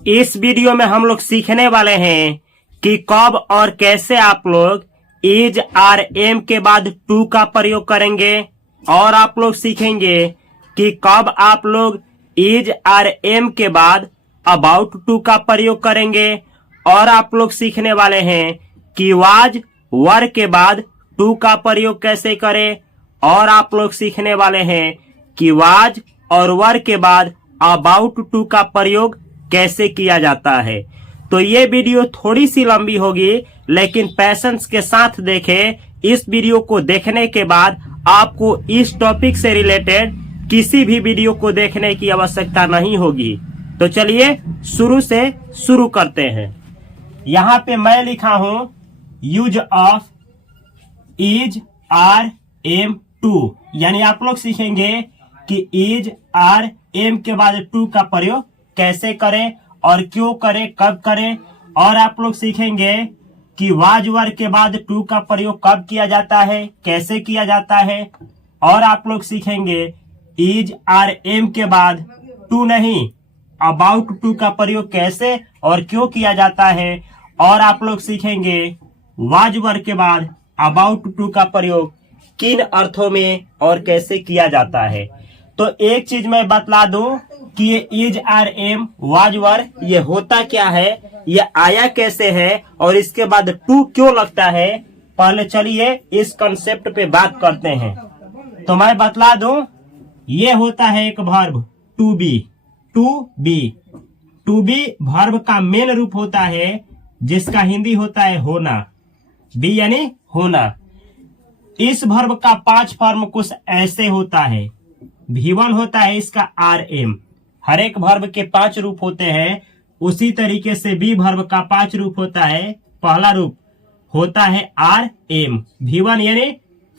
इस वीडियो में हम लोग सीखने वाले हैं कि कब और कैसे आप लोग इज आर एम के बाद टू का प्रयोग करेंगे, और आप लोग सीखेंगे कि कब आप लोग इज आर एम के बाद अबाउट टू का प्रयोग करेंगे, और आप लोग सीखने वाले हैं कि वाज वर के बाद टू का प्रयोग कैसे करें, और आप लोग सीखने वाले हैं कि वाज और वर के बाद अबाउट टू का प्रयोग कैसे किया जाता है। तो ये वीडियो थोड़ी सी लंबी होगी, लेकिन पैशंस के साथ देखें। इस वीडियो को देखने के बाद आपको इस टॉपिक से रिलेटेड किसी भी वीडियो को देखने की आवश्यकता नहीं होगी। तो चलिए शुरू से शुरू करते हैं। यहाँ पे मैं लिखा हूं use of is are am to, यानी आप लोग सीखेंगे कि इज आर एम के बाद टू का प्रयोग कैसे करें और क्यों करें, कब करें, और आप लोग सीखेंगे कि वाज वर के बाद टू का प्रयोग कब किया जाता है, कैसे किया जाता है, और आप लोग सीखेंगे इज आर एम के बाद टू नहीं अबाउट टू का प्रयोग कैसे और क्यों किया जाता है, और आप लोग सीखेंगे वाज वर के बाद अबाउट टू का प्रयोग किन अर्थों में और कैसे किया जाता है। तो एक चीज मैं बतला दूं कि ये is are am was were ये होता क्या है, ये आया कैसे है, और इसके बाद टू क्यों लगता है। पहले चलिए इस कंसेप्ट पे बात करते हैं। तो मैं बतला दूं, ये होता है एक verb to be. To be verb का मेन रूप होता है, जिसका हिंदी होता है होना। बी यानी होना। इस वर्ब का 5 फॉर्म कुछ ऐसे होता है। V1 होता है इसका आर एम। हर एक वर्ब के 5 रूप होते हैं, उसी तरीके से बी वर्ब का 5 रूप होता है। पहला रूप होता है आर एम। V1 यानी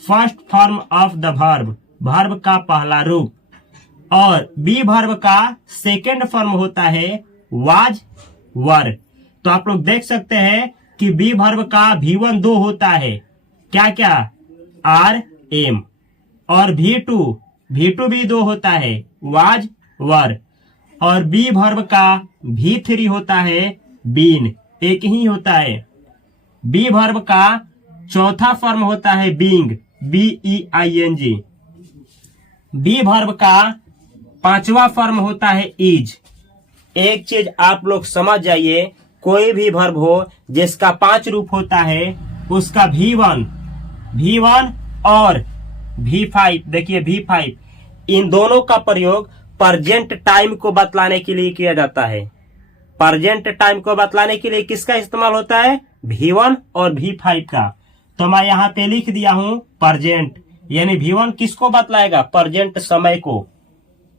first form of the verb, verb का पहला रूप। और बी वर्ब का सेकेंड फॉर्म होता है वाज वर। तो आप लोग देख सकते हैं कि बी वर्ब का V1 2 होता है, क्या क्या, आर एम। और V2 भी 2 होता है, वाज वर। और बी वर्ब का V3 होता है बीन, एक ही होता है। बी वर्ब का चौथा फॉर्म होता है बीइंग, BEING। बी वर्ब का 5वां फॉर्म होता है इज। एक चीज आप लोग समझ जाइए, कोई भी वर्ब हो जिसका 5 रूप होता है, उसका V1 और V5, देखिए V5, इन दोनों का प्रयोग प्रेजेंट टाइम को बतलाने के लिए किया जाता है। प्रेजेंट टाइम को बतलाने के लिए किसका इस्तेमाल होता है, V1 और V5 का। तो मैं यहाँ पे लिख दिया हूं प्रेजेंट, यानी V1 किसको बतलाएगा, प्रेजेंट समय को,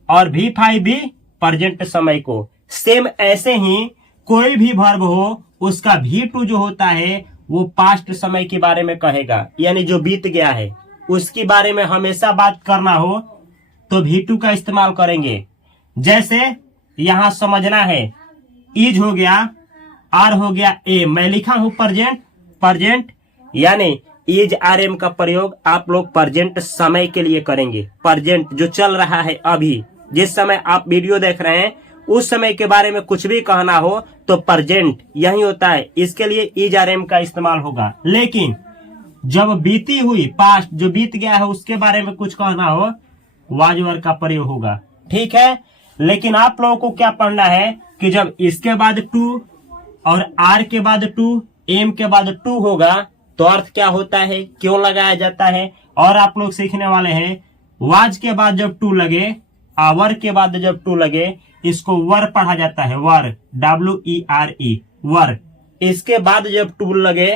और V5 भी प्रेजेंट समय को। सेम ऐसे ही कोई भी वर्ब हो, उसका V2 जो होता है वो पास्ट समय के बारे में कहेगा, यानी जो बीत गया है उसके बारे में हमेशा बात करना हो तो V2 का इस्तेमाल करेंगे। जैसे यहां समझना है, इज हो गया, आर हो गया, ए, मैं लिखा हूं प्रेजेंट, यानी इज आर एम का प्रयोग आप लोग प्रेजेंट समय के लिए करेंगे। प्रेजेंट जो चल रहा है अभी, जिस समय आप वीडियो देख रहे हैं उस समय के बारे में कुछ भी कहना हो तो प्रेजेंट यही होता है, इसके लिए इज आर एम का इस्तेमाल होगा। लेकिन जब बीती हुई पास्ट जो बीत गया है उसके बारे में कुछ कहना हो, वाज वर का प्रयोग होगा, ठीक है। लेकिन आप लोगों को क्या पढ़ना है कि जब इसके बाद टू और आर के बाद टू, एम के बाद टू होगा तो अर्थ क्या होता है, क्यों लगाया जाता है, और आप लोग सीखने वाले हैं वाज के बाद जब टू लगे, आवर के बाद जब टू लगे, इसको वर पढ़ा जाता है, वर, WERE, वर। इसके बाद जब टू लगे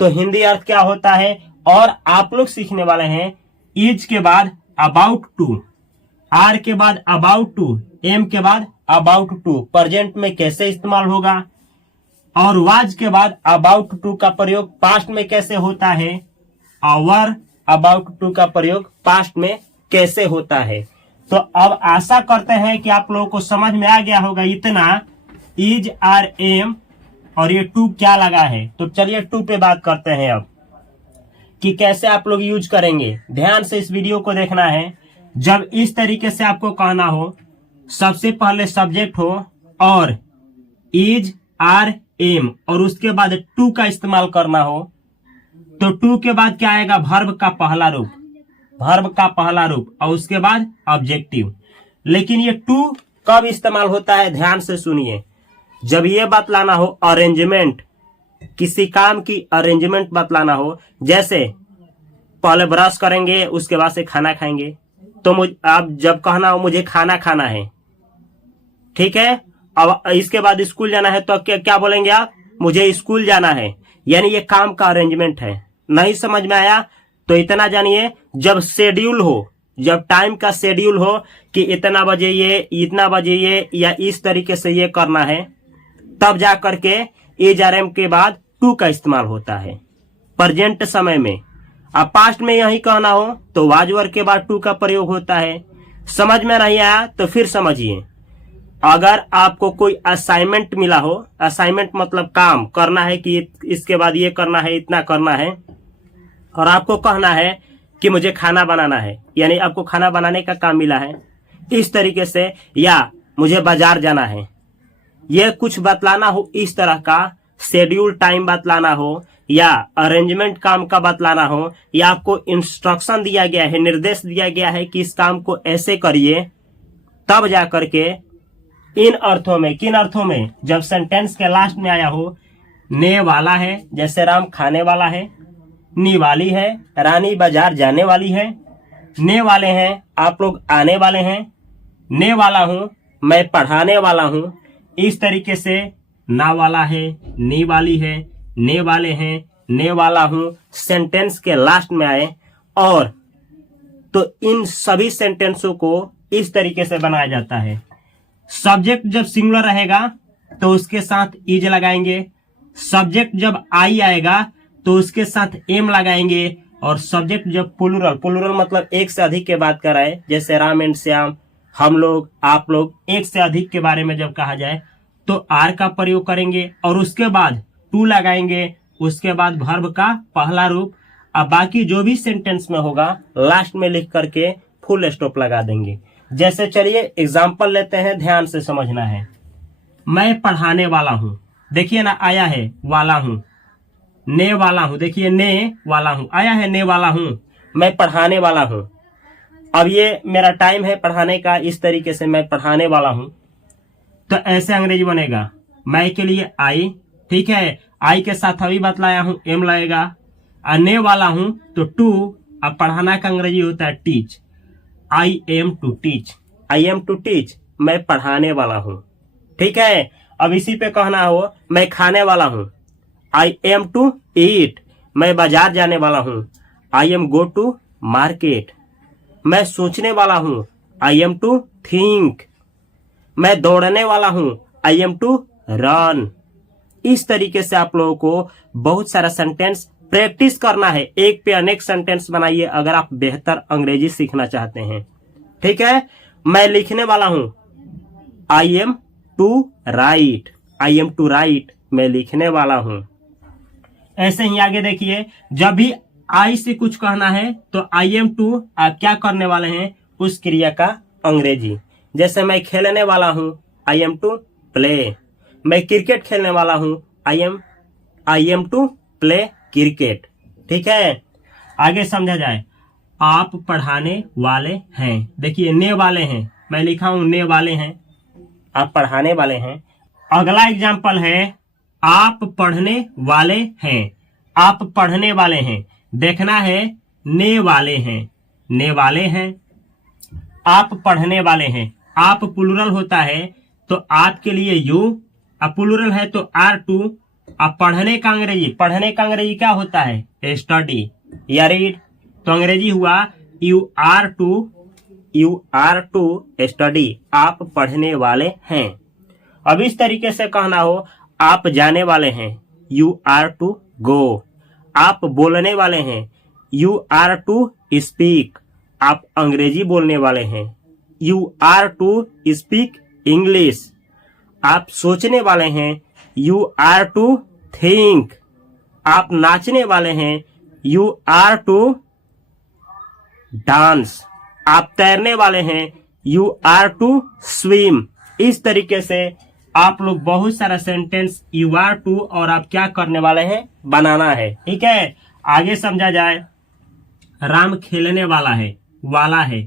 तो हिंदी अर्थ क्या होता है, और आप लोग सीखने वाले हैं इज के बाद अबाउट टू, आर के बाद अबाउट टू, एम के बाद अबाउट टू प्रेजेंट में कैसे इस्तेमाल होगा, और वाज के बाद अबाउट टू का प्रयोग पास्ट में कैसे होता है, और अबाउट टू का प्रयोग पास्ट में कैसे होता है। तो अब आशा करते हैं कि आप लोगों को समझ में आ गया होगा इतना, इज आर एम और ये टू क्या लगा है। तो चलिए टू पे बात करते हैं अब, कि कैसे आप लोग यूज करेंगे। ध्यान से इस वीडियो को देखना है। जब इस तरीके से आपको कहना हो, सबसे पहले सब्जेक्ट हो और इज, आर, एम और उसके बाद टू का इस्तेमाल करना हो तो टू के बाद क्या आएगा? वर्ब का पहला रूप, वर्ब का पहला रूप और उसके बाद ऑब्जेक्टिव। लेकिन ये टू कब इस्तेमाल होता है? ध्यान से सुनिए। जब ये बतलाना हो अरेंजमेंट, किसी काम की अरेंजमेंट बतलाना हो, जैसे पहले ब्रश करेंगे उसके बाद से खाना खाएंगे, तो आप जब कहना हो मुझे खाना खाना है, ठीक है, अब इसके बाद स्कूल जाना है तो क्या बोलेंगे आप? मुझे स्कूल जाना है। यानी ये काम का अरेंजमेंट है। नहीं समझ में आया तो इतना जानिए, जब शेड्यूल हो, जब टाइम का शेड्यूल हो कि इतना बजे ये, इतना बजे ये, या इस तरीके से ये करना है, तब जा करके इज आर एम के बाद टू का इस्तेमाल होता है प्रेजेंट समय में। अब पास्ट में यही कहना हो तो वाज वर्ब के बाद टू का प्रयोग होता है। समझ में नहीं आया तो फिर समझिए। अगर आपको कोई असाइनमेंट मिला हो, असाइनमेंट मतलब काम करना है कि इसके बाद ये करना है, इतना करना है, और आपको कहना है कि मुझे खाना बनाना है, यानी आपको खाना बनाने का काम मिला है इस तरीके से, या मुझे बाजार जाना है, ये कुछ बतलाना हो, इस तरह का शेड्यूल टाइम बतलाना हो, या अरेंजमेंट काम का बतलाना हो, या आपको इंस्ट्रक्शन दिया गया है, निर्देश दिया गया है कि इस काम को ऐसे करिए, तब जा करके इन अर्थों में, किन अर्थों में? जब सेंटेंस के लास्ट में आया हो ने वाला है, जैसे राम खाने वाला है, नी वाली है, रानी बाजार जाने वाली है, ने वाले हैं, आप लोग आने वाले हैं, ने वाला हूं, मैं पढ़ाने वाला हूं, इस तरीके से ना वाला है, नी वाली है, ने वाले हैं, ने वाला हूं सेंटेंस के लास्ट में आए, और तो इन सभी सेंटेंसों को इस तरीके से बनाया जाता है। सब्जेक्ट जब सिंगुलर रहेगा तो उसके साथ इज लगाएंगे, सब्जेक्ट जब आई आएगा तो उसके साथ एम लगाएंगे, और सब्जेक्ट जब प्लूरल, प्लूरल मतलब एक से अधिक के बात कराए, जैसे राम एंड श्याम, हम लोग, आप लोग, एक से अधिक के बारे में जब कहा जाए तो आर का प्रयोग करेंगे, और उसके बाद टू लगाएंगे, उसके बाद वर्ब का पहला रूप। अब बाकी जो भी सेंटेंस में होगा लास्ट में लिख करके फुल स्टॉप लगा देंगे। जैसे चलिए एग्जाम्पल लेते हैं, ध्यान से समझना है। मैं पढ़ाने वाला हूं, देखिए ना आया है वाला हूं, ने वाला हूं, देखिए ने वाला हूं आया है, ने वाला हूं, मैं पढ़ाने वाला हूं। अब ये मेरा टाइम है पढ़ाने का, इस तरीके से मैं पढ़ाने वाला हूं, तो ऐसे अंग्रेजी बनेगा। मैं के लिए आई, ठीक है, आई के साथ अभी बतलाया हूं एम लगेगा, ने वाला हूं तो टू। अब पढ़ाना का अंग्रेजी होता है teach, I am to teach, I am to teach, मैं पढ़ाने वाला हूं, ठीक है। अब इसी पे कहना हो मैं खाने वाला हूं, आई एम टू ईट, मैं बाजार जाने वाला हूं, I am go to market, मैं सोचने वाला हूं, आई एम टू थिंक, मैं दौड़ने वाला हूं, आई एम टू रन। इस तरीके से आप लोगों को बहुत सारा सेंटेंस प्रैक्टिस करना है, एक पे अनेक सेंटेंस बनाइए अगर आप बेहतर अंग्रेजी सीखना चाहते हैं, ठीक है। मैं लिखने वाला हूं, I am to write, I am to write, मैं लिखने वाला हूं। ऐसे ही आगे देखिए, जब भी आई से कुछ कहना है तो आई एम टू आप क्या करने वाले हैं, उस क्रिया का अंग्रेजी। जैसे मैं खेलने वाला हूं, आई एम टू प्ले, मैं क्रिकेट खेलने वाला हूं, I am to play cricket, ठीक है। आगे समझा जाए, आप पढ़ाने वाले हैं, देखिए ने वाले हैं, मैं लिखा हूं ने वाले हैं, आप पढ़ाने वाले हैं। अगला एग्जाम्पल है, आप पढ़ने वाले हैं, आप पढ़ने वाले हैं, देखना है ने वाले हैं, ने वाले हैं, आप पढ़ने वाले हैं। आप प्लूरल होता है तो आपके लिए यू, अब प्लूरल है तो आर टू। अब पढ़ने का अंग्रेजी, पढ़ने का अंग्रेजी क्या होता है, स्टडी या रीड, तो अंग्रेजी हुआ यू आर टू स्टडी, आप पढ़ने वाले हैं। अब इस तरीके से कहना हो, आप जाने वाले हैं, यू आर टू गो, आप बोलने वाले हैं, यू आर टू स्पीक, आप अंग्रेजी बोलने वाले हैं, you are to speak English, आप सोचने वाले हैं, यू आर टू थिंक, आप नाचने वाले हैं, यू आर टू डांस, आप तैरने वाले हैं, यू आर टू स्विम। इस तरीके से आप लोग बहुत सारा सेंटेंस यू आर टू और आप क्या करने वाले हैं, बनाना है। ठीक है, आगे समझा जाए। राम खेलने वाला है,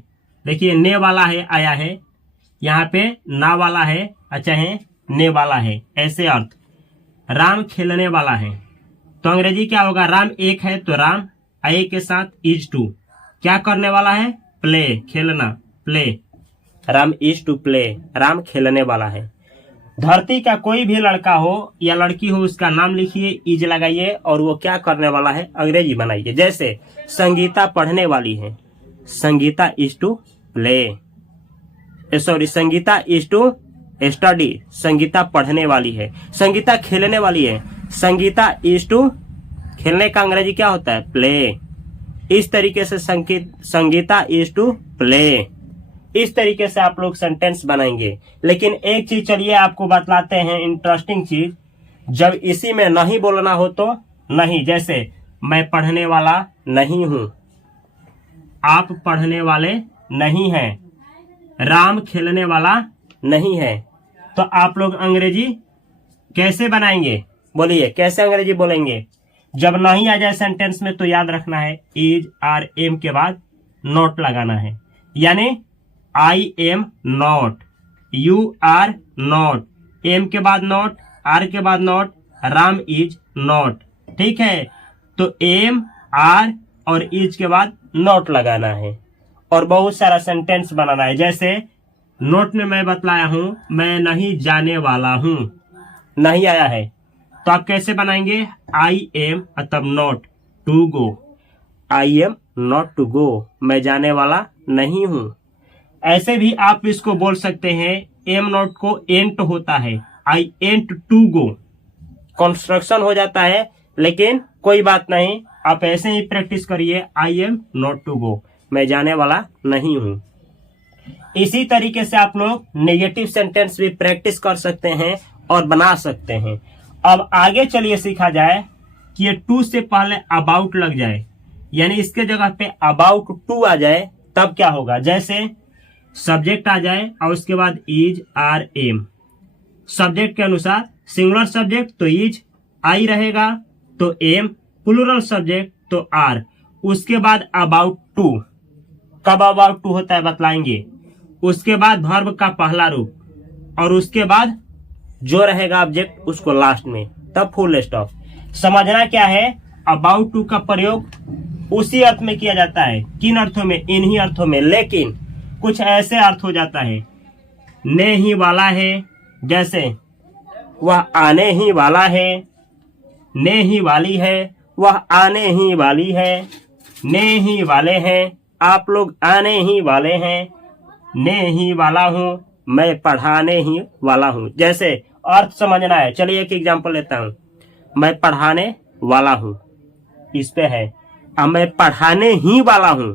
देखिए ने वाला है आया है, यहाँ पे ना वाला है, अच्छा है ने वाला है, ऐसे अर्थ। राम खेलने वाला है तो अंग्रेजी क्या होगा, राम एक है तो राम आए के साथ इज टू, क्या करने वाला है, प्ले, खेलना, play. Ram is to play, Ram खेलने वाला है। धरती का कोई भी लड़का हो या लड़की हो उसका नाम लिखिए, इज लगाइए और वो क्या करने वाला है, अंग्रेजी बनाइए। जैसे संगीता पढ़ने वाली है, Sangeeta is to play, sorry Sangeeta is to study, Sangeeta पढ़ने वाली है। संगीता खेलने वाली है, संगीता इज टू, खेलने का अंग्रेजी क्या होता है, प्ले। इस तरीके से संगीता इज टू प्ले, इस तरीके से आप लोग सेंटेंस बनाएंगे। लेकिन एक चीज चलिए आपको बतलाते हैं, इंटरेस्टिंग चीज, जब इसी में नहीं बोलना हो तो नहीं। जैसे मैं पढ़ने वाला नहीं हूं, आप पढ़ने वाले नहीं हैं, राम खेलने वाला नहीं है, तो आप लोग अंग्रेजी कैसे बनाएंगे, बोलिए कैसे अंग्रेजी बोलेंगे। जब नहीं आ जाए सेंटेंस में तो याद रखना है इज आर एम के बाद नॉट लगाना है, यानी I am not, you are not, am के बाद नॉट, आर के बाद नॉट, राम इज नॉट। ठीक है, तो एम आर और इज के बाद नॉट लगाना है और बहुत सारा सेंटेंस बनाना है। जैसे नोट में मैं बतलाया हूं, मैं नहीं जाने वाला हूं, नहीं आया है, तो आप कैसे बनाएंगे, आई एम तब not to go, I am not to go, मैं जाने वाला नहीं हूं। ऐसे भी आप इसको बोल सकते हैं, एम नॉट को एंट होता है, आई एंट टू गो, कंस्ट्रक्शन हो जाता है, लेकिन कोई बात नहीं, आप ऐसे ही प्रैक्टिस करिए, I am not to go, मैं जाने वाला नहीं हूं। इसी तरीके से आप लोग नेगेटिव सेंटेंस भी प्रैक्टिस कर सकते हैं और बना सकते हैं। अब आगे चलिए सीखा जाए कि ये टू से पहले अबाउट लग जाए, यानी इसके जगह पे अबाउट टू आ जाए, तब क्या होगा। जैसे सब्जेक्ट आ जाए और उसके बाद इज आर एम, सब्जेक्ट के अनुसार सिंगुलर सब्जेक्ट तो इज, आई रहेगा तो एम, प्लूरल सब्जेक्ट तो आर, उसके बाद अबाउट टू, कब अबाउट टू होता है बतलाएंगे, उसके बाद वर्ब का पहला रूप और उसके बाद जो रहेगा ऑब्जेक्ट उसको लास्ट में, तब फुल स्टॉप। समझना क्या है, अबाउट टू का प्रयोग उसी अर्थ में किया जाता है, किन अर्थों में, इन्हीं अर्थों में, लेकिन कुछ ऐसे अर्थ हो जाता है, ने ही वाला है, जैसे वह आने ही वाला है, ने ही वाली है, वह आने ही वाली है, ने ही वाले हैं, आप लोग आने ही वाले हैं, ने ही वाला हूं, मैं पढ़ाने ही वाला हूं। जैसे अर्थ समझना है, चलिए एक एग्जांपल लेता हूं, मैं पढ़ाने वाला हूं, इस पे है, अब मैं पढ़ाने ही वाला हूं,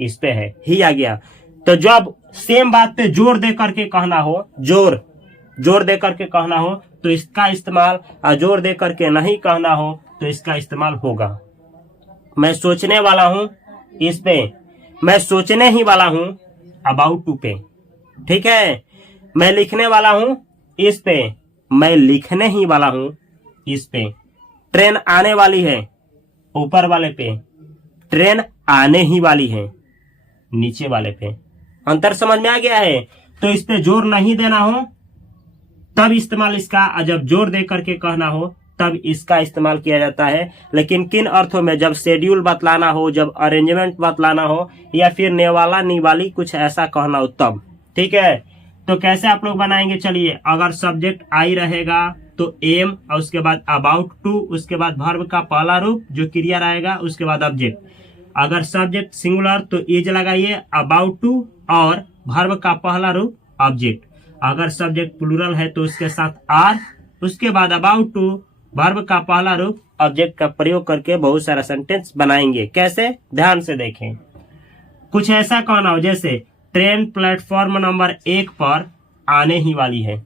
इस पे है, ही आ गया। तो जब सेम बात पे जोर दे करके कहना हो, जोर दे करके कहना हो तो इसका इस्तेमाल, और जोर दे करके नहीं कहना हो तो इसका इस्तेमाल होगा। मैं सोचने वाला हूं, इस पे, मैं सोचने ही वाला हूं, अबाउट टू पे। ठीक है, मैं लिखने वाला हूं, इस पे, मैं लिखने ही वाला हूं, इस पे। ट्रेन आने वाली है, ऊपर वाले पे, ट्रेन आने ही वाली है, नीचे वाले पे। अंतर समझ में आ गया है। तो इस पे जोर नहीं देना हो तब इस्तेमाल इसका, और जब जोर दे करके कहना हो तब इसका इस्तेमाल किया जाता है। लेकिन किन अर्थों में, जब शेड्यूल बतलाना हो, जब अरेंजमेंट बतलाना हो, या फिर नेवाला निवाली कुछ ऐसा कहना हो तब। ठीक है, तो कैसे आप लोग बनाएंगे, चलिए। अगर सब्जेक्ट आई रहेगा तो एम और उसके बाद अबाउट टू, उसके बाद वर्ब का पहला रूप जो क्रिया रहेगा, उसके बाद ऑब्जेक्ट। अगर सब्जेक्ट सिंगुलर तो इज लगाइए, अबाउट टू और वर्ब का पहला रूप ऑब्जेक्ट। अगर सब्जेक्ट प्लूरल है तो उसके साथ आर, उसके बाद अबाउट टू, वर्ब का पहला रूप ऑब्जेक्ट का प्रयोग करके बहुत सारा सेंटेंस बनाएंगे। कैसे, ध्यान से देखें। कुछ ऐसा कहना हो जैसे ट्रेन प्लेटफॉर्म नंबर 1 पर आने ही वाली है,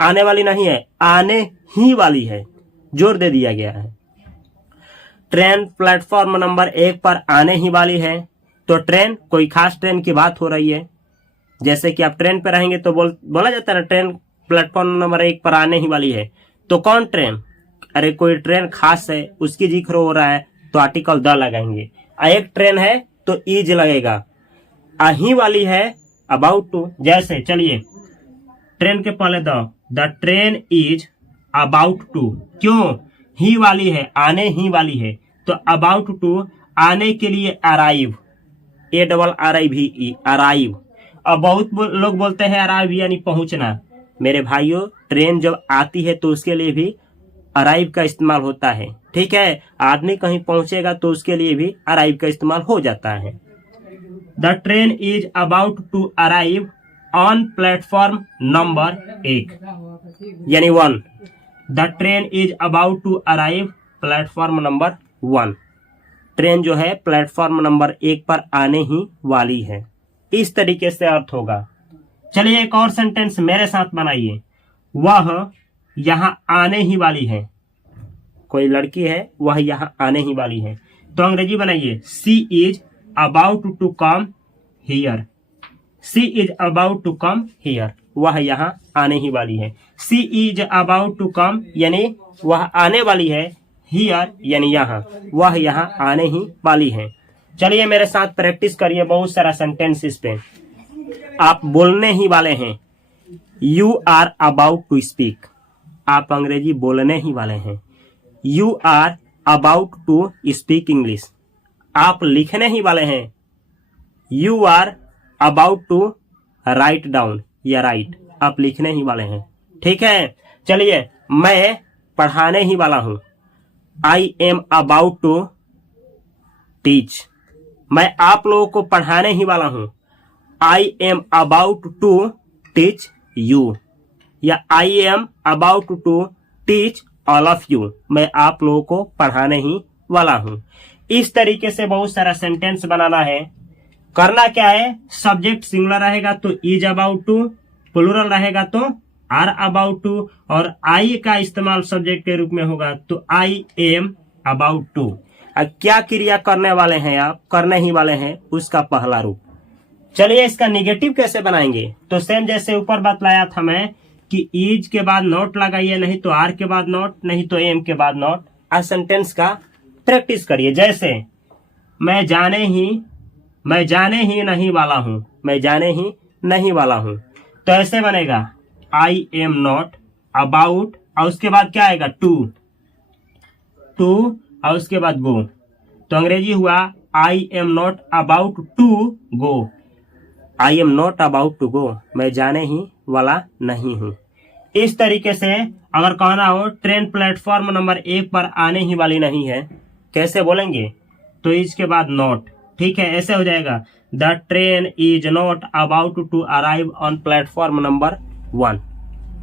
आने वाली नहीं है, आने ही वाली है, जोर दे दिया गया है। ट्रेन प्लेटफॉर्म नंबर 1 पर आने ही वाली है, तो ट्रेन, कोई खास ट्रेन की बात हो रही है। जैसे कि आप ट्रेन पे रहेंगे तो बोला जाता है ना, ट्रेन प्लेटफॉर्म नंबर 1 पर आने ही वाली है। तो कौन ट्रेन? अरे कोई ट्रेन खास है, उसकी जिक्र हो रहा है तो आर्टिकल द लगाएंगे। एक ट्रेन है तो इज लगेगा। ही वाली है अबाउट टू। जैसे चलिए ट्रेन के पहले the train is about to. क्यों? ही वाली है, आने ही वाली है। तो अबाउट टू आने के लिए अराइव, ARRIVE अराइव। अब बहुत लोग बोलते हैं अराइव यानी पहुंचना। मेरे भाइयों, ट्रेन जब आती है तो उसके लिए भी अराइव का इस्तेमाल होता है। ठीक है, आदमी कहीं पहुंचेगा तो उसके लिए भी अराइव का इस्तेमाल हो जाता है। The train is about to arrive on platform number 1 यानी 1। The train is about to arrive platform number 1। Train जो है प्लेटफॉर्म नंबर 1 पर आने ही वाली है। इस तरीके से अर्थ होगा। चलिए एक और सेंटेंस मेरे साथ बनाइए। वह यहाँ आने ही वाली है। कोई लड़की है, वह यहाँ आने ही वाली है। तो अंग्रेजी बनाइए, she is about to come here. She is about to come here. वह यहाँ आने ही वाली है। She is about to come यानी वह आने वाली है। हियर यानी यहाँ, वह यहाँ आने ही वाली है। चलिए मेरे साथ प्रैक्टिस करिए बहुत सारा सेंटेंस इस पे। आप बोलने ही वाले हैं। You are about to speak. आप अंग्रेजी बोलने ही वाले हैं। You are about to speak English. आप लिखने ही वाले हैं। You are about to write down या राइट। आप लिखने ही वाले हैं। ठीक है, चलिए मैं पढ़ाने ही वाला हूं। I am about to teach. मैं आप लोगों को पढ़ाने ही वाला हूं। I am about to teach you या I am about to teach all of you. मैं आप लोगों को पढ़ाने ही वाला हूं। इस तरीके से बहुत सारा सेंटेंस बनाना है। करना क्या है, सब्जेक्ट सिंगुलर रहेगा तो इज अबाउट टू, प्लूरल रहेगा तो आर अबाउट टू, और आई का इस्तेमाल सब्जेक्ट के रूप में होगा तो आई एम अबाउट टू। क्या क्रिया करने वाले हैं आप, करने ही वाले हैं, उसका पहला रूप। चलिए इसका निगेटिव कैसे बनाएंगे, तो सेम जैसे ऊपर बतलाया था मैं कि इज के बाद नॉट लगाइए, नहीं तो आर के बाद नॉट, नहीं तो एम के बाद नॉट। आज सेंटेंस का प्रैक्टिस करिए। जैसे मैं जाने ही नहीं वाला हूं। मैं जाने ही नहीं वाला हूं तो ऐसे बनेगा आई एम नॉट अबाउट, और उसके बाद क्या आएगा, टू और उसके बाद गो। तो अंग्रेजी हुआ I am not about to go. I am not about to go, मैं जाने ही वाला नहीं हूं। इस तरीके से अगर कहना हो ट्रेन प्लेटफॉर्म नंबर 1 पर आने ही वाली नहीं है, कैसे बोलेंगे, तो इसके बाद नॉट। ठीक है, ऐसे हो जाएगा the train is not about to arrive on platform number 1।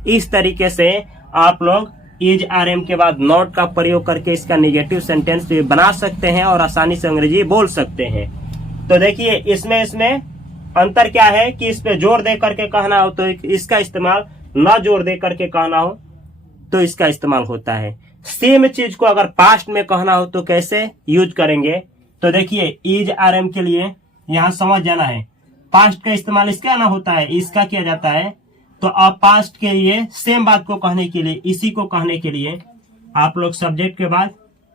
इस तरीके से आप लोग इज आर एम के बाद नॉट का प्रयोग करके इसका निगेटिव सेंटेंस भी बना सकते हैं और आसानी से अंग्रेजी बोल सकते हैं। तो देखिए इसमें अंतर क्या है कि इस पे जोर दे करके कहना हो तो इसका इस्तेमाल, ना जोर दे करके कहना हो तो इसका इस्तेमाल होता है। सेम चीज को अगर पास्ट में कहना हो तो कैसे यूज करेंगे, तो देखिए इज आर एम के लिए यहां समझ जाना है। पास्ट का इस्तेमाल इसका ना होता है, इसका किया जाता है। तो आप पास्ट के लिए सेम बात को कहने के लिए, इसी को कहने के लिए आप लोग सब्जेक्ट के बाद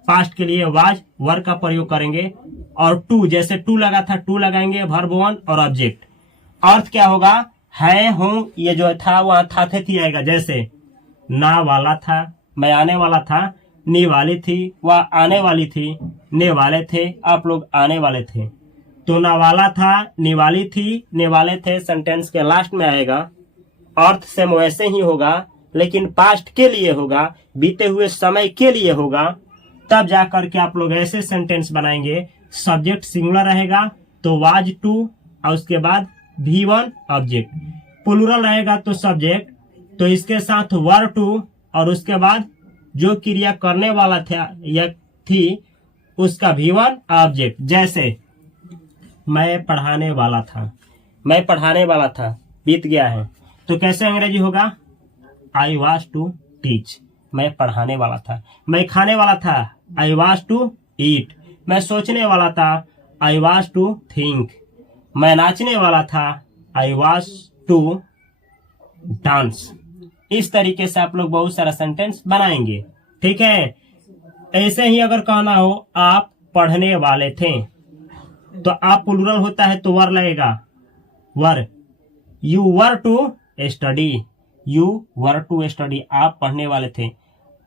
पास्ट के लिए वाज वर्ब का प्रयोग करेंगे, और टू, जैसे टू लगा था टू लगाएंगे, वर्ब 1 और ऑब्जेक्ट। अर्थ क्या होगा, है, हूं, ये जो था वहां था थे थी आएगा। जैसे ना वाला था, मैं आने वाला था, नी वाली थी, वह आने वाली थी, ने वाले थे, आप लोग आने वाले थे। तो ना वाला था, नी वाली थी, ने वाले थे सेंटेंस के लास्ट में आएगा। अर्थ सेम वैसे ही होगा, लेकिन पास्ट के लिए होगा, बीते हुए समय के लिए होगा। तब जाकर के आप लोग ऐसे सेंटेंस बनाएंगे, सब्जेक्ट सिंगुलर रहेगा तो वाज टू, और उसके बाद V1 ऑब्जेक्ट। प्लूरल रहेगा तो सब्जेक्ट, तो इसके साथ वर टू, और उसके बाद जो क्रिया करने वाला था या थी उसका V1 ऑब्जेक्ट। जैसे मैं पढ़ाने वाला था, मैं पढ़ाने वाला था, बीत गया है, तो कैसे अंग्रेजी होगा, आई वाज टू टीच। मैं पढ़ाने वाला था। मैं खाने वाला था, आई वाज टू ईट। मैं सोचने वाला था, आई वाज टू थिंक। मैं नाचने वाला था, आई वाज टू डांस। इस तरीके से आप लोग बहुत सारा सेंटेंस बनाएंगे। ठीक है। ऐसे ही अगर कहना हो आप पढ़ने वाले थे, तो आप प्लूरल होता है तो वर लगेगा, were. You were to study, you were to study, आप पढ़ने वाले थे।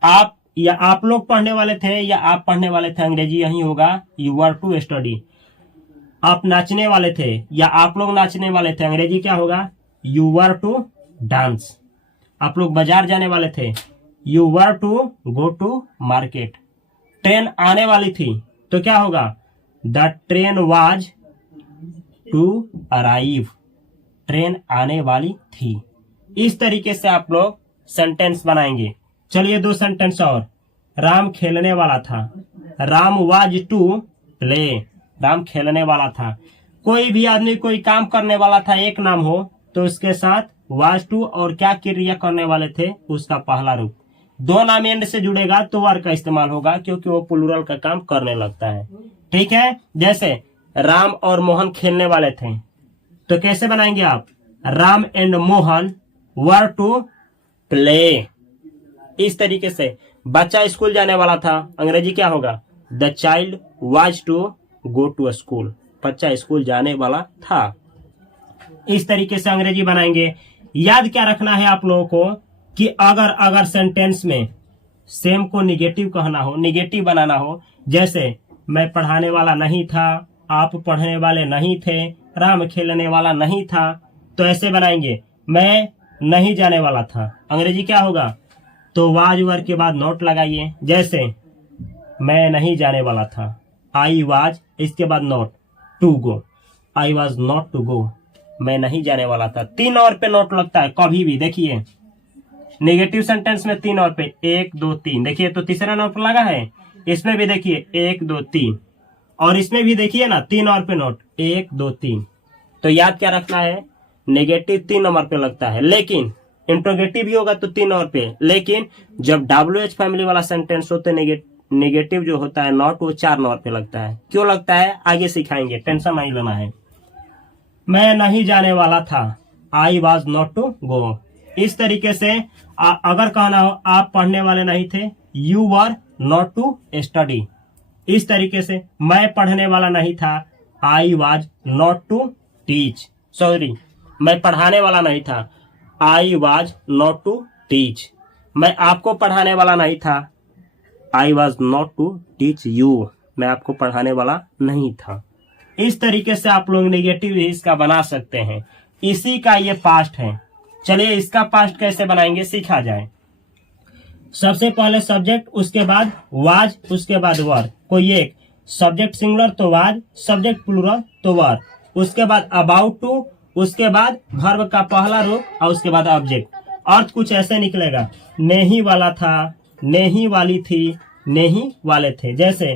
आप या आप लोग पढ़ने वाले थे या आप पढ़ने वाले थे, अंग्रेजी यही होगा, यू वर टू स्टडी। आप नाचने वाले थे या आप लोग नाचने वाले थे, अंग्रेजी क्या होगा, यू वर टू डांस। आप लोग बाजार जाने वाले थे, you were to go to market. Train आने वाली थी तो क्या होगा, the train was to arrive, train आने वाली थी। इस तरीके से आप लोग सेंटेंस बनाएंगे। चलिए 2 सेंटेंस और। राम खेलने वाला था, Ram was to play, Ram खेलने वाला था। कोई भी आदमी कोई काम करने वाला था, एक नाम हो तो उसके साथ वाज टू और क्या क्रिया करने वाले थे, उसका पहला रूप। 2 नाम एंड से जुड़ेगा तो वर का इस्तेमाल होगा, क्योंकि वो प्लूरल का काम करने लगता है। ठीक है। जैसे राम और मोहन खेलने वाले थे, तो कैसे बनाएंगे आप, Ram and Mohan were to play. इस तरीके से बच्चा स्कूल जाने वाला था, अंग्रेजी क्या होगा, the child was to go to school, बच्चा स्कूल जाने वाला था। इस तरीके से अंग्रेजी बनाएंगे। याद क्या रखना है आप लोगों को कि अगर सेंटेंस में सेम को निगेटिव कहना हो, निगेटिव बनाना हो, जैसे मैं पढ़ाने वाला नहीं था, आप पढ़ने वाले नहीं थे, राम खेलने वाला नहीं था, तो ऐसे बनाएंगे, मैं नहीं जाने वाला था, अंग्रेजी क्या होगा, तो वाज वर के बाद नॉट लगाइए। जैसे मैं नहीं जाने वाला था, आई वाज, इसके बाद not to go, I was not to go, मैं नहीं जाने वाला था। 3 और पे नोट लगता है कभी भी, देखिए नेगेटिव सेंटेंस में 3 और पे 1 2 3, देखिए तो तीसरा नोट लगा है, इसमें भी देखिए 1 2 3, और इसमें भी देखिए ना 3 और पे नोट 1 2 3। तो याद क्या रखना है, नेगेटिव 3 नंबर पे लगता है, लेकिन इंट्रोगेटिव भी होगा तो 3 और पे, लेकिन जब WH फैमिली वाला सेंटेंस होते नेगेटिव जो होता है नॉट, वो 4 नंबर पे लगता है। क्यों लगता है आगे सिखाएंगे, टेंशन नहीं लेना है। मैं नहीं जाने वाला था, I was not to go. इस तरीके से अगर कहना हो आप पढ़ने वाले नहीं थे, you were not to study. इस तरीके से मैं पढ़ने वाला नहीं था, I was not to teach, sorry मैं पढ़ाने वाला नहीं था, I was not to teach. मैं आपको पढ़ाने वाला नहीं था, I was not to teach you, मैं आपको पढ़ाने वाला नहीं था। इस तरीके से आप लोग नेगेटिव इसका बना सकते हैं। इसी का ये पास्ट है। चलिए इसका पास्ट कैसे बनाएंगे सीखा जाए। सबसे पहले सब्जेक्ट, उसके बाद वाज, उसके बाद वर। कोई एक सब्जेक्ट सिंगुलर तो वाज, सब्जेक्ट प्लूरल तो वर, उसके बाद अबाउट टू, उसके बाद वर्ब का पहला रूप और उसके बाद ऑब्जेक्ट। अर्थ कुछ ऐसे निकलेगा, नहीं वाला था, नहीं वाली थी, नहीं वाले थे। जैसे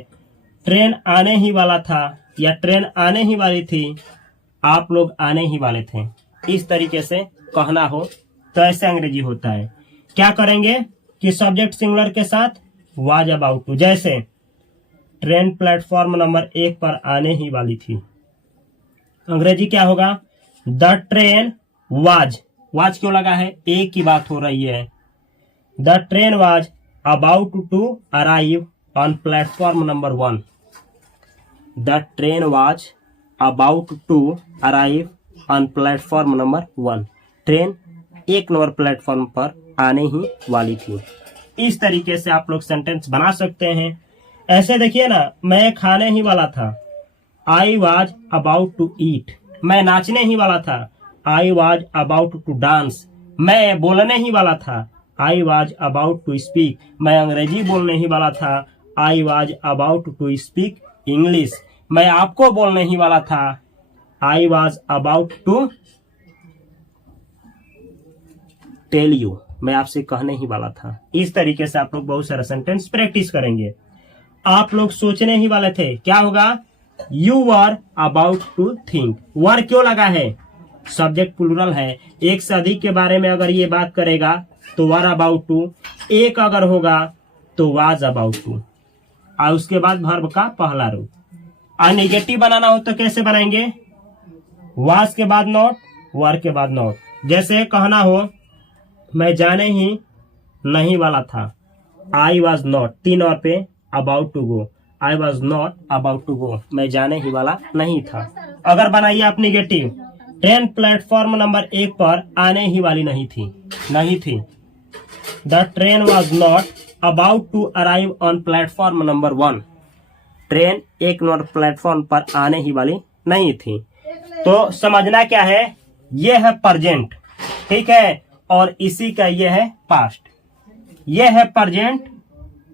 ट्रेन आने ही वाला था या ट्रेन आने ही वाली थी, आप लोग आने ही वाले थे। इस तरीके से कहना हो तो ऐसे अंग्रेजी होता है। क्या करेंगे कि सब्जेक्ट सिंगुलर के साथ वाज अबाउट टू, जैसे ट्रेन प्लेटफॉर्म नंबर 1 पर आने ही वाली थी, अंग्रेजी क्या होगा, द ट्रेन वाज, वाज क्यों लगा है, एक की बात हो रही है, the train was about to arrive on platform number 1, the train was about to arrive on platform number 1, train 1 number platform पर आने ही वाली थी। इस तरीके से आप लोग सेंटेंस बना सकते हैं। ऐसे देखिए ना, मैं खाने ही वाला था, I was about to eat, मैं नाचने ही वाला था, I was about to dance, मैं बोलने ही वाला था, I was about to speak, मैं अंग्रेजी बोलने ही वाला था, I was about to speak English, मैं आपको बोलने ही वाला था, I was about to tell you, मैं आपसे कहने ही वाला था। इस तरीके से आप लोग बहुत सारा सेंटेंस प्रैक्टिस करेंगे। आप लोग सोचने ही वाले थे, क्या होगा, you were about to think, were क्यों लगा है, सब्जेक्ट प्लूरल है, एक से अधिक के बारे में अगर ये बात करेगा तो वर अबाउट टू, एक अगर होगा तो वाज अबाउट टू, और उसके बाद वर्ब का पहला रूप। और नेगेटिव बनाना हो तो कैसे बनाएंगे, वाज के बाद नॉट, वर के बाद नॉट। जैसे कहना हो मैं जाने ही नहीं वाला था। आई वॉज नॉट, 3 और पे about to go. I was not about to go, मैं जाने ही वाला नहीं था। अगर बनाइए आप निगेटिव, ट्रेन प्लेटफॉर्म नंबर 1 पर आने ही वाली नहीं थी। The train was not about to arrive on platform number 1। Train 1 number platform पर आने ही वाली नहीं थी। तो समझना क्या है, ये है प्रेजेंट, ठीक है, और इसी का ये है पास्ट। ये है प्रेजेंट,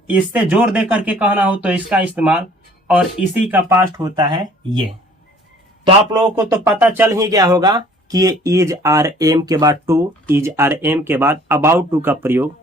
इससे जोर दे करके कहना हो तो इसका इस्तेमाल, और इसी का पास्ट होता है ये। तो आप लोगों को तो पता चल ही गया होगा कि ये इज आर एम के बाद टू, इज आर एम के बाद अबाउट टू का प्रयोग,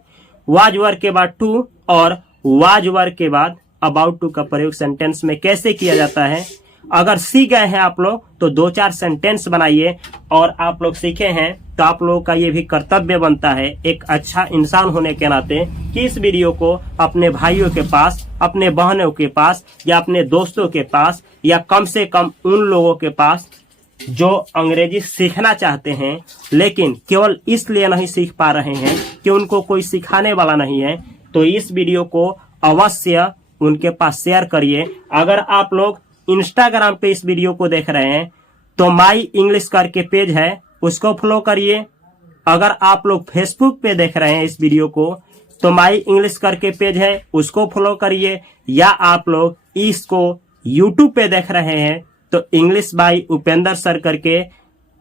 वाज वर के बाद टू और वाज वर के बाद अबाउट टू का प्रयोग सेंटेंस में कैसे किया जाता है। अगर सीख गए हैं आप लोग तो 2-4 सेंटेंस बनाइए, और आप लोग सीखे हैं तो आप लोगों का ये भी कर्तव्य बनता है एक अच्छा इंसान होने के नाते कि इस वीडियो को अपने भाइयों के पास, अपने बहनों के पास, या अपने दोस्तों के पास, या कम से कम उन लोगों के पास जो अंग्रेजी सीखना चाहते हैं लेकिन केवल इसलिए नहीं सीख पा रहे हैं कि उनको कोई सिखाने वाला नहीं है, तो इस वीडियो को अवश्य उनके पास शेयर करिए। अगर आप लोग इंस्टाग्राम पे इस वीडियो को देख रहे हैं तो माई इंग्लिश करके पेज है, उसको फॉलो करिए। अगर आप लोग फेसबुक पे देख रहे हैं इस वीडियो को तो माई इंग्लिश करके पेज है, उसको फॉलो करिए। या आप लोग इसको यूट्यूब पे देख रहे हैं तो इंग्लिश बाय उपेंद्र सर करके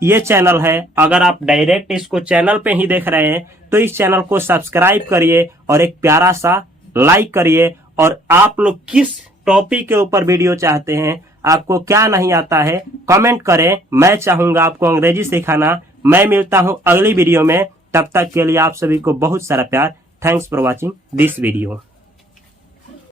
ये चैनल है। अगर आप डायरेक्ट इसको चैनल पे ही देख रहे हैं तो इस चैनल को सब्सक्राइब करिए और एक प्यारा सा लाइक करिए। और आप लोग किस टॉपिक के ऊपर वीडियो चाहते हैं, आपको क्या नहीं आता है, कमेंट करें। मैं चाहूंगा आपको अंग्रेजी सिखाना। मैं मिलता हूं अगली वीडियो में, तब तक के लिए आप सभी को बहुत सारा प्यार। Thanks for watching this video.